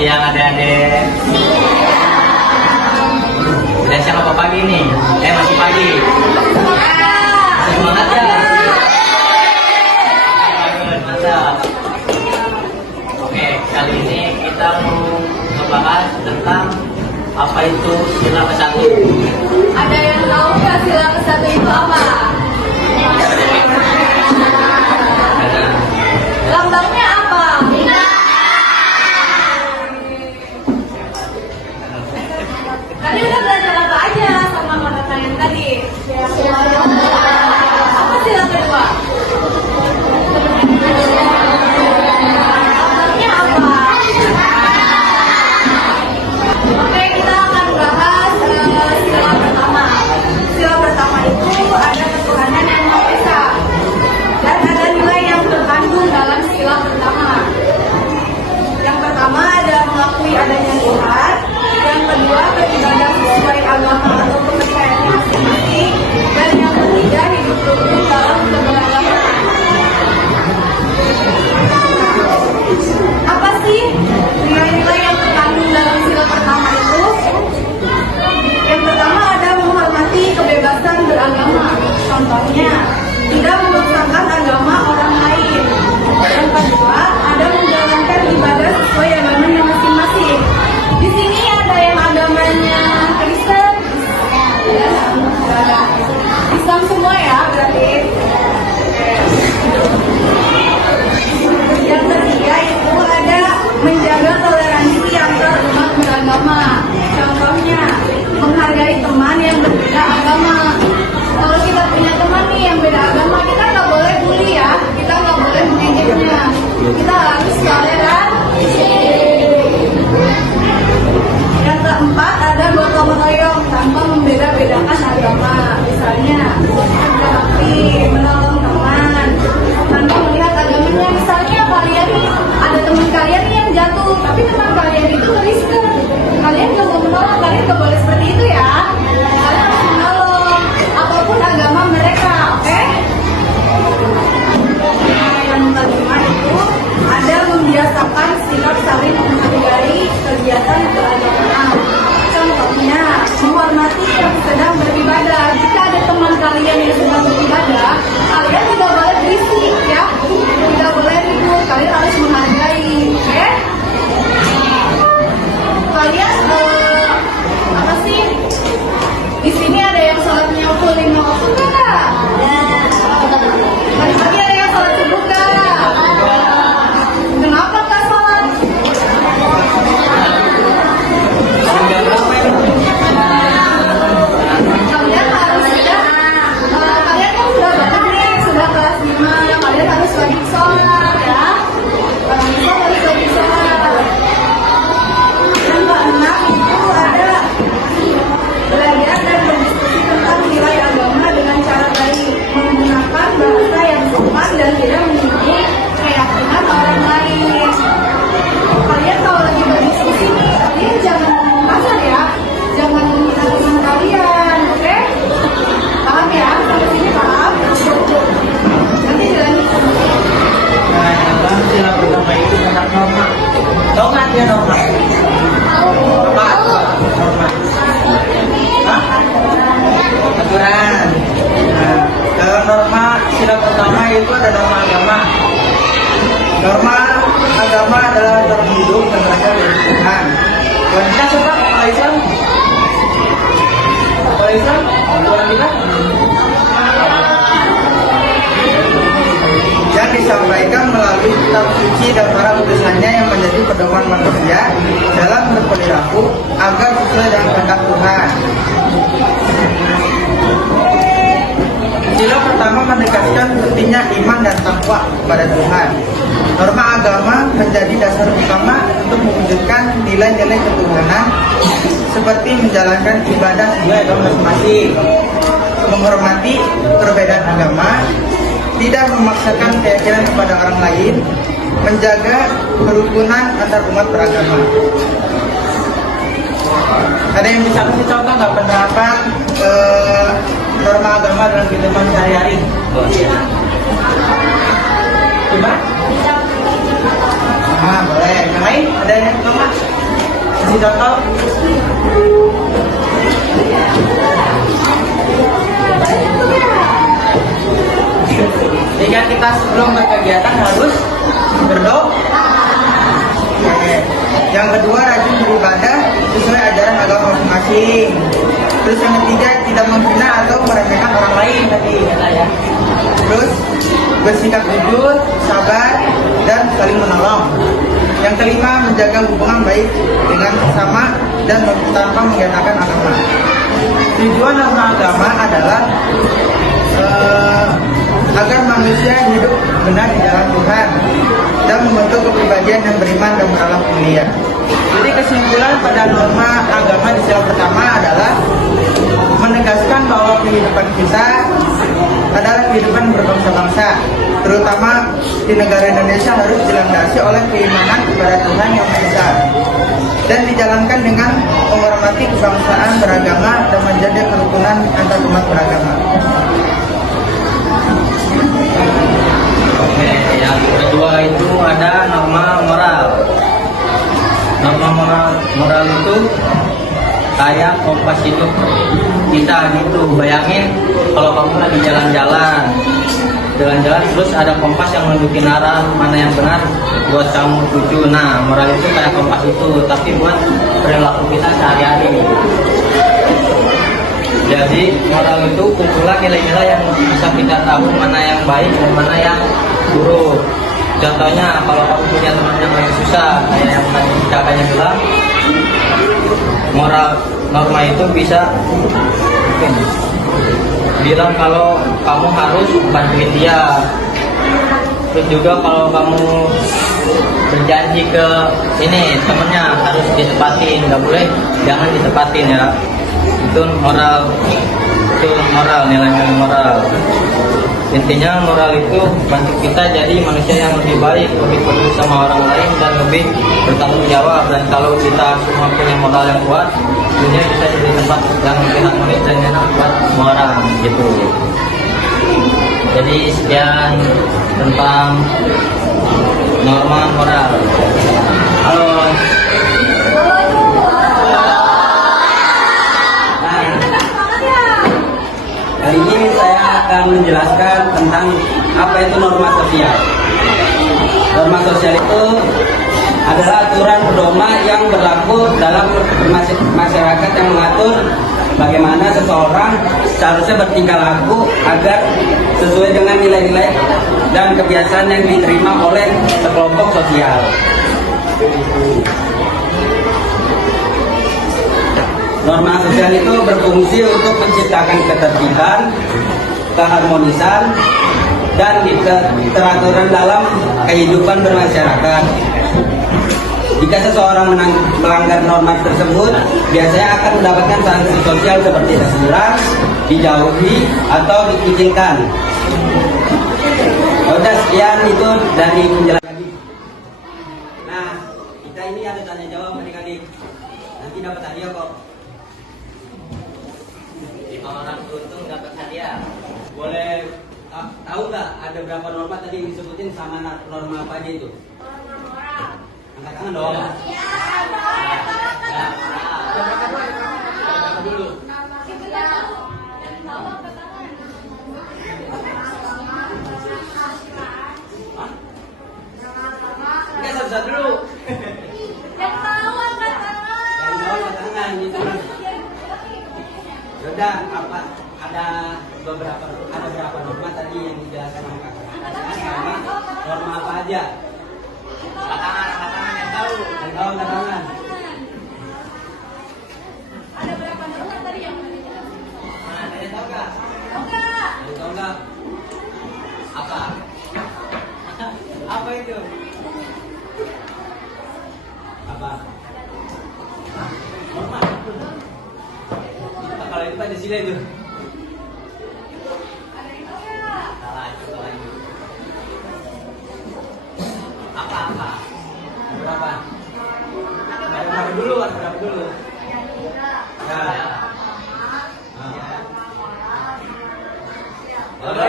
siang adik-adik. Udah siang apa pagi nih? Masih pagi. Masih semangat ya? Mantap. Oke, kali ini kita mau ngebahas tentang apa itu sila ke-1. Ada yang tahu nggak sila ke-1 itu apa? Lambangnya apa? Tadi udah belajar apa aja sama kakak kalian tadi? Apa sila kedua? Lambangnya apa? Oke, kita akan bahas sila pertama. Sila pertama itu ada ketuhanan yang Maha Esa dan ada nilai yang terkandung dalam sila pertama. Yang pertama ada mengakui adanya Tuhan. Yang kedua beribadah sesuai agama atau kepercayaan masing-masing. Dan yang ketiga hidup rukun dalam keberagaman. Apa sih nilai-nilai yang terkandung dalam sila pertama itu? Yang pertama ada menghormati kebebasan beragama. Contohnya, tidak memaksakan agama orang lain. Yang kedua, ada menjalankan ibadah sesuai agamanya masing-masing. Di sini ada yang agamanya Kristen, Islam semua ya berarti. Yang ketiga itu ada menjaga toleransi antar umat beragama. Contohnya, menghargai teman yang berbeda agama. Kalau kita punya teman nih yang beda agama, kita nggak boleh bully ya, kita nggak boleh mengejeknya. Kita harus toleransi. Yang keempat ada gotong royong tanpa membeda-bedakan agama. Misalnya, berbakti, menolong teman tanpa melihat agamanya. Misalnya kalian nih, ada teman kalian nih yang jatuh, tapi teman kalian itu Kristen. Kalian nggak mau menolong, kalian nggak boleh seperti itu ya. Kalian harus menolong apapun agama mereka, oke? Yang kelima itu ada membiasakan sikap saling menghargai kegiatan beragama. Contohnya, menghormati yang sedang beribadah. Jika ada teman kalian yang sedang beribadah, kalian tidak boleh berisik ya, tidak boleh ribut. Kalian harus menghargai, oke? Kalian apa sih? Di sini ada yang sholatnya full 5 waktu nggak? Tadi pagi ada yang sholat subuh nggak? Kenapa nggak sholat? Kalian harus kalian kan sudah banyak nih, sudah kelas 5, kalian harus wajib sholat ya. Orang Islam harus wajib sholat. Yang keenam itu ada belajar dan berdiskusi tentang nilai agama dengan cara baik, menggunakan bahasa yang sopan dan tidak menyinggung keyakinan orang lain. Kalian kalau lagi berdiskusi nih, kalian jangan ngomong kasar ya, jangan menghina teman kalian, oke? Paham ya? Sampai sini paham? Nanti dilanjut. Nah, yang sila pertama itu tentang norma. Tahu nggak dia norma? Apa? Norma. Hah? Aturan. Nah, dalam norma sila pertama itu ada norma agama. Norma agama adalah cara hidup dan berasal dari Tuhan. Wanita suka apa Islam? Apa Islam? Tuhan kita? Yang disampaikan melalui kitab suci dan para utusannya yang menjadi pedoman manusia dalam berperilaku agar sesuai dengan kehendak Tuhan. Sila pertama menegaskan pentingnya iman dan takwa kepada Tuhan. Norma agama menjadi dasar utama untuk mewujudkan nilai-nilai ketuhanan seperti menjalankan ibadah sesuai agama masing-masing, menghormati perbedaan agama, tidak memaksakan keyakinan kepada orang lain, menjaga kerukunan antar umat beragama. Ada yang bisa kasih contoh nggak penerapan norma agama dalam kehidupan sehari-hari? Gimana? Boleh. Yang lain ada yang contoh nggak? Masih cocok? Jika kita sebelum berkegiatan harus berdoa. Oke. Yang kedua, rajin beribadah sesuai ajaran agama masing-masing. Terus yang ketiga, tidak menghina atau meremehkan orang lain tadi ya. Terus bersikap jujur, sabar, dan saling menolong. Yang kelima, menjaga hubungan baik dengan sesama dan tanpa menggunakan agama. Tujuan norma agama adalah agar manusia hidup benar di jalan Tuhan dan membentuk kepribadian yang beriman dan berakhlak mulia. Jadi kesimpulan pada norma agama di sila pertama adalah menegaskan bahwa kehidupan kita adalah kehidupan berbangsa-bangsa, terutama di negara Indonesia harus dilandasi oleh keimanan kepada Tuhan Yang Maha Esa dan dijalankan dengan menghormati kebangsaan beragama dan menjaga kerukunan antar umat beragama. Oke, yang kedua itu ada norma moral. Norma moral itu kayak kompas hidup kita gitu. Bayangin kalau kamu lagi jalan-jalan terus ada kompas yang menunjukin arah mana yang benar buat kamu tuju. Nah, moral itu kayak kompas itu, tapi buat perilaku kita sehari-hari. Jadi moral itu kumpulan nilai-nilai yang bisa kita tahu mana yang baik dan mana yang buruk. Contohnya kalau kamu punya teman yang lagi susah, kayak yang tadi kakaknya bilang, moral norma itu bisa bilang kalau kamu harus bantuin dia. Terus juga kalau kamu berjanji ke ini temennya harus ditepatin, nggak boleh jangan ditepatin ya. Itu moral, nilai-nilai moral. Intinya moral itu bantu kita jadi manusia yang lebih baik, lebih peduli sama orang lain dan lebih bertanggung jawab. Dan kalau kita semua punya moral yang kuat, dunia bisa jadi tempat yang lebih harmonis dan enak buat semua orang gitu. Jadi sekian tentang norma moral. Halo. Kali ini saya akan menjelaskan tentang apa itu norma sosial. Norma sosial itu adalah aturan pedoman yang berlaku dalam masyarakat yang mengatur bagaimana seseorang seharusnya bertingkah laku agar sesuai dengan nilai-nilai dan kebiasaan yang diterima oleh sekelompok sosial. Norma sosial itu berfungsi untuk menciptakan ketertiban, keharmonisan, dan keteraturan dalam kehidupan bermasyarakat. Jika seseorang melanggar norma tersebut, biasanya akan mendapatkan sanksi sosial seperti teguran, dijauhi, atau dikucilkan. Udah sekian itu dari penjelasan. Nah, kita ini ada tanya jawab adik-adik. Nanti dapat hadiah kok. 5 orang beruntung dapat hadiah. Boleh tahu nggak ada berapa norma tadi yang disebutin sama norma apa aja itu? Angkat tangan dong. Berapa dulu? Enggak, satu-satu dulu. Yang tahu angkat tangan gitu. Sudah, apa ada berapa norma tadi yang dijelaskan sama kakak? Sama norma apa aja? Angkat tangan yang tahu. Yang tahu angkat tangan. Ada berapa norma tadi yang dijelaskan? Nah, ada yang tahu nggak? Tahu nggak? Apa? Apa itu? Apa? Norma. Kalau itu Pancasila itu. Salah, itu lagi. Apa? Berapa? Ada berapa dulu? Nah. Oke.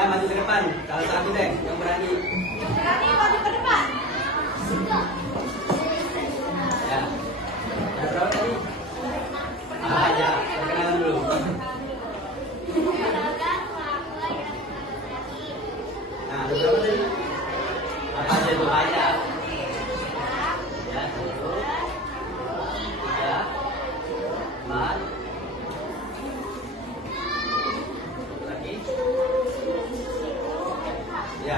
Ya, maju ke depan. Salah satu deh yang berani. Berani maju ke depan. Ya. Ada berapa tadi? Aja. Perkenalan dulu. Nah, ada berapa tadi? Apa aja itu aja? Ya, 1, 3, 4. Lagi. Ya.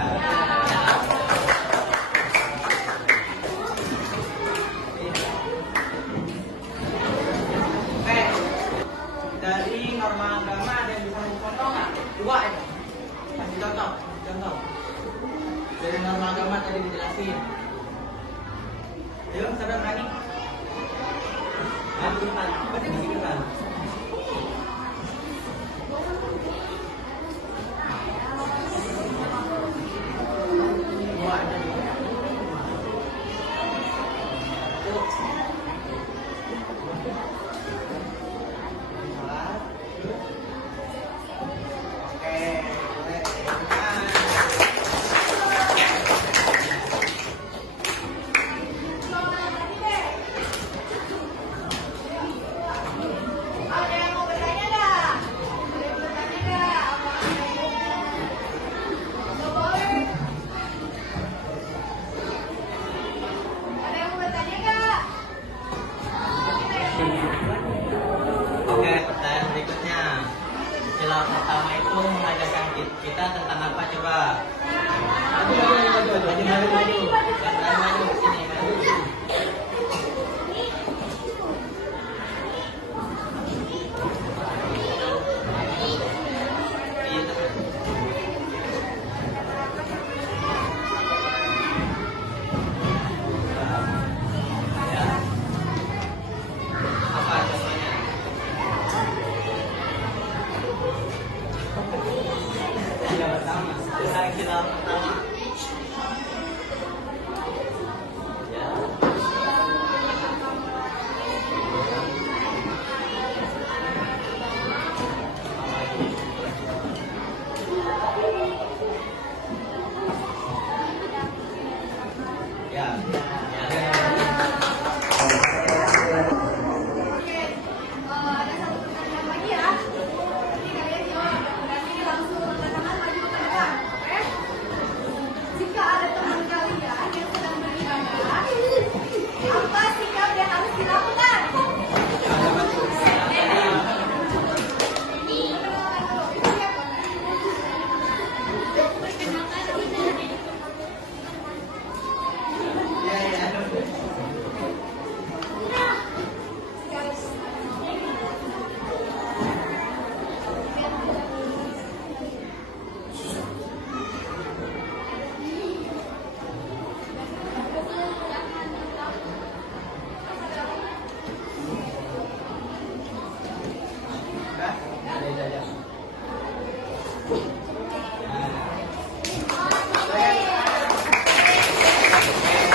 Dari norma agama ada yang bisa contoh nggak? 2 aja. Kasih contoh. Dari norma agama tadi dijelasin. Ayo, siapa berani? Maju ke depan. Maju ke depan. Dua aja. Ada yang mau bertanya nggak? Ada yang mau bertanya nggak? Nggak boleh. Ada yang mau bertanya nggak? Oke, pertanyaan berikutnya. Sila pertama itu mengajarkan kita tentang apa coba? Maju. Sini, maju. Iya, terus. Ya. Apa contohnya? Sila pertama. Tentang sila pertama. Ya. Ya. Oke, ada satu pertanyaan lagi ya. Ini kalian jawab. Berarti langsung angkat tangan maju ke depan. Oke? Jika ada teman kalian yang sedang beribadah, apa sikap yang harus dilakukan?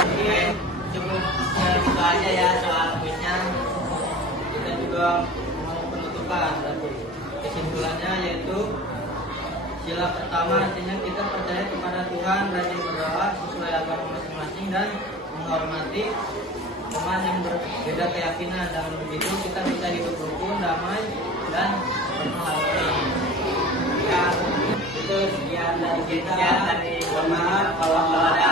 Oke, cukup segitu aja ya soal kuisnya. Kita juga mau penutupan dan kesimpulannya yaitu sila pertama artinya kita percaya kepada Tuhan, rajin berdoa sesuai agama masing-masing dan menghormati teman yang berbeda keyakinan. Dengan begitu kita bisa hidup rukun, damai dan penuh harmoni. Ya, itu sekian dari kita. Mohon maaf kalau ada